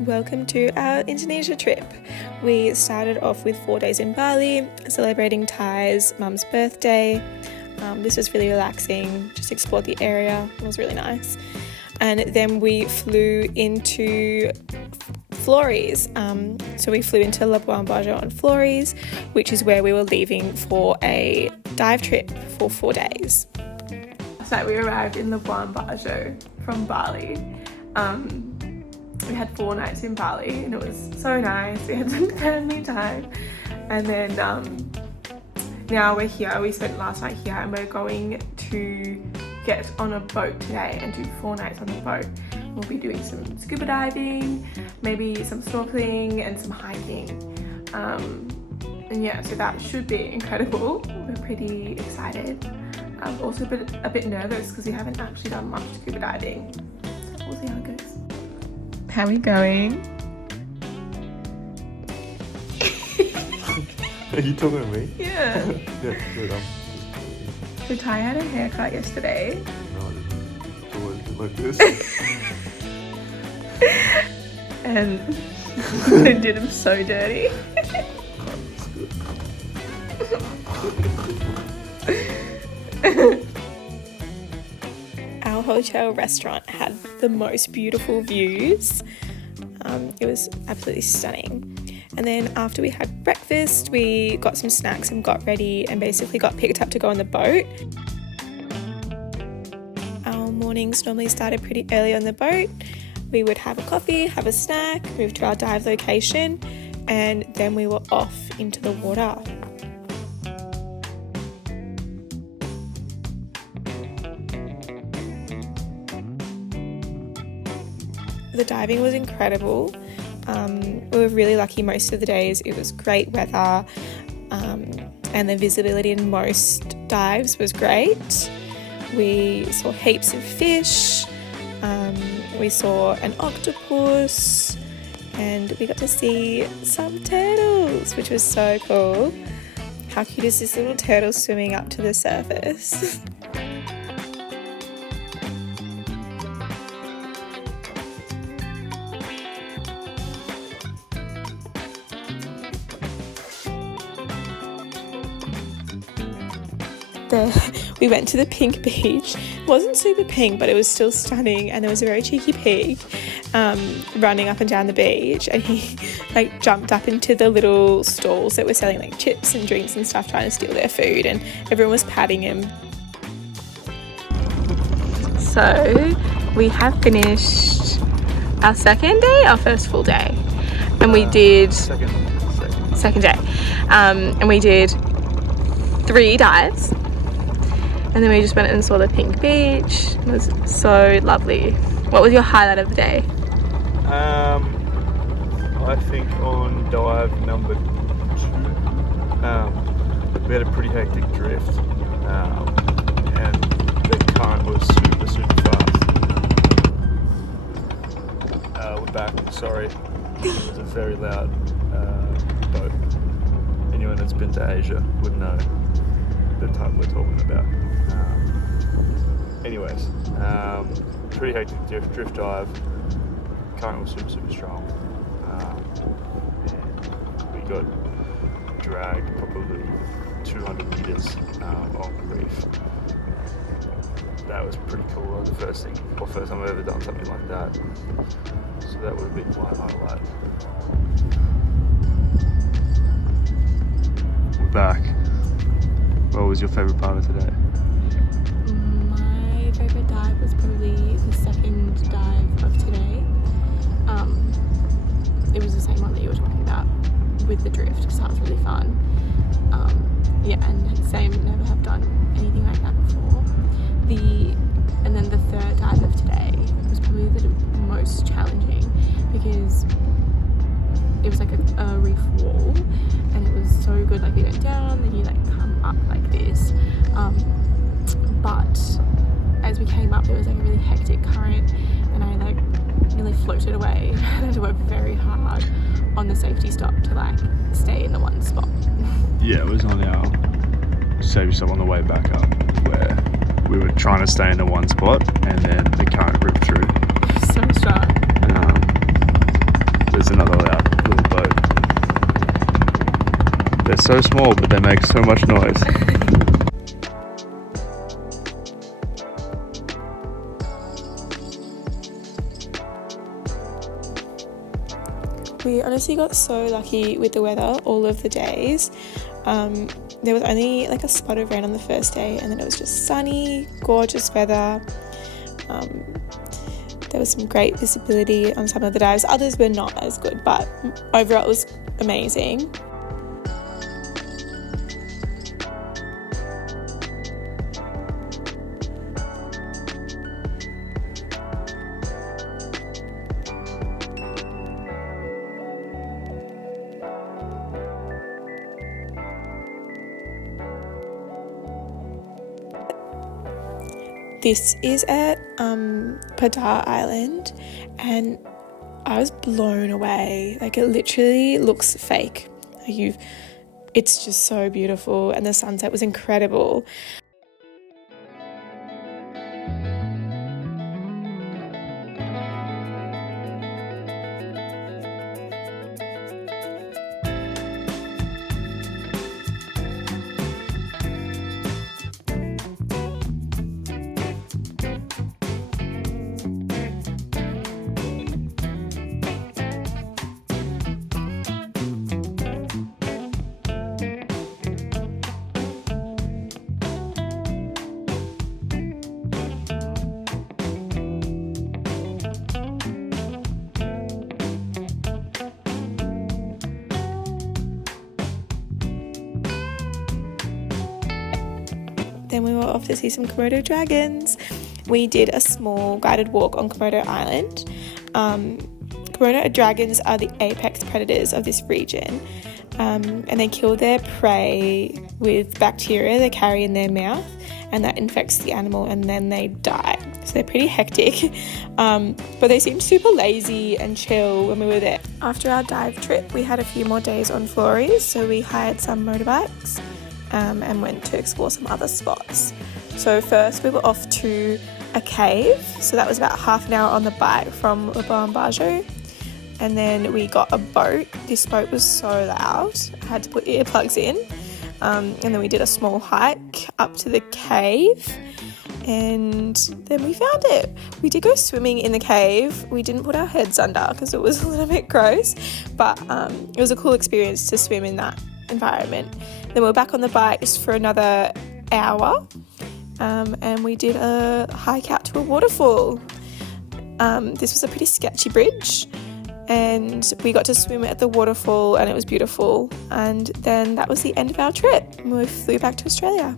Welcome to our Indonesia trip. We started off with 4 days in Bali, celebrating Ty's mum's birthday. This was really relaxing, just explored the area, it was really nice. And then we flew into Flores. So we flew into Labuan Bajo on Flores, which is where we were leaving for a dive trip for 4 days. So we arrived in Labuan Bajo from Bali. We had 4 nights in Bali and it was so nice. We had some family time, and then now we're here. We spent last night here and we're going to get on a boat today and do 4 nights on the boat. We'll be doing some scuba diving, maybe some snorkeling and some hiking. And yeah, so that should be incredible. We're pretty excited. Also a bit nervous because we haven't actually done much scuba diving. So we'll see how it goes. How are we going? Are you talking to me? Yeah. Yeah, good. So Ty had a haircut yesterday. No, I didn't. Like this. And it did him so dirty. Our hotel restaurant had the most beautiful views. It was absolutely stunning. And then after we had breakfast, we got some snacks and got ready and basically got picked up to go on the boat. Our mornings normally started pretty early on the boat. We would have a coffee, have a snack, move to our dive location, and then we were off into the water. The diving was incredible. We were really lucky most of the days. It was great weather, and the visibility in most dives was great. We saw heaps of fish. We saw an octopus, and we got to see some turtles, which was so cool. How cute is this little turtle swimming up to the surface? We went to the pink beach. It wasn't super pink, but it was still stunning, and there was a very cheeky pig running up and down the beach, and he jumped up into the little stalls that were selling chips and drinks and stuff, trying to steal their food, and everyone was patting him. So we have finished our our first full day, and we did second day, and we did 3 dives. And then we just went and saw the pink beach. It was so lovely. What was your highlight of the day? I think on dive number 2, we had a pretty hectic drift, and the current was super fast. We're back, sorry. It was a very loud boat. Anyone that's been to Asia would know the type we're talking about. Anyways, pretty hectic drift dive. Current was super strong. And we got dragged probably 200 meters on the reef. That was pretty cool. That was the first time I've ever done something like that. So that would have been my highlight. We're back. What was your favourite part of today? My favourite dive was probably the second dive of today. It was the same one that you were talking about with the drift, because that was really fun. And same, never have done anything like that before. And then the third dive of today was probably the most challenging, because it was like a reef wall, and it was so good. You went down, then you come up like this. But as we came up, there was a really hectic current, and I nearly floated away. I had to work very hard on the safety stop to stay in the one spot. Yeah, it was on our safety stop on the way back up, where we were trying to stay in the one spot, and then the current ripped through. So strong. They're so small, but they make so much noise. We honestly got so lucky with the weather all of the days. There was only like a spot of rain on the first day, and then it was just sunny, gorgeous weather. There was some great visibility on some of the dives. Others were not as good, but overall it was amazing. This is at Padar Island, and I was blown away. Like, it literally looks fake. It's just so beautiful, and the sunset was incredible. Then we were off to see some komodo dragons. We did a small guided walk on Komodo Island. Komodo dragons are the apex predators of this region, and they kill their prey with bacteria they carry in their mouth, and that infects the animal, and then they die. So they're pretty hectic, but they seemed super lazy and chill when we were there. After our dive trip, we had a few more days on Flories, so we hired some motorbikes and went to explore some other spots. So first we were off to a cave, so that was about half an hour on the bike from Labuan Bajo, and then we got a boat. This boat was so loud, I had to put earplugs in, and then we did a small hike up to the cave, and then we found it. We did go swimming in the cave. We didn't put our heads under because it was a little bit gross, but it was a cool experience to swim in that environment. Then we were back on the bikes for another hour, and we did a hike out to a waterfall. This was a pretty sketchy bridge, and we got to swim at the waterfall, and it was beautiful. And then that was the end of our trip. We flew back to Australia.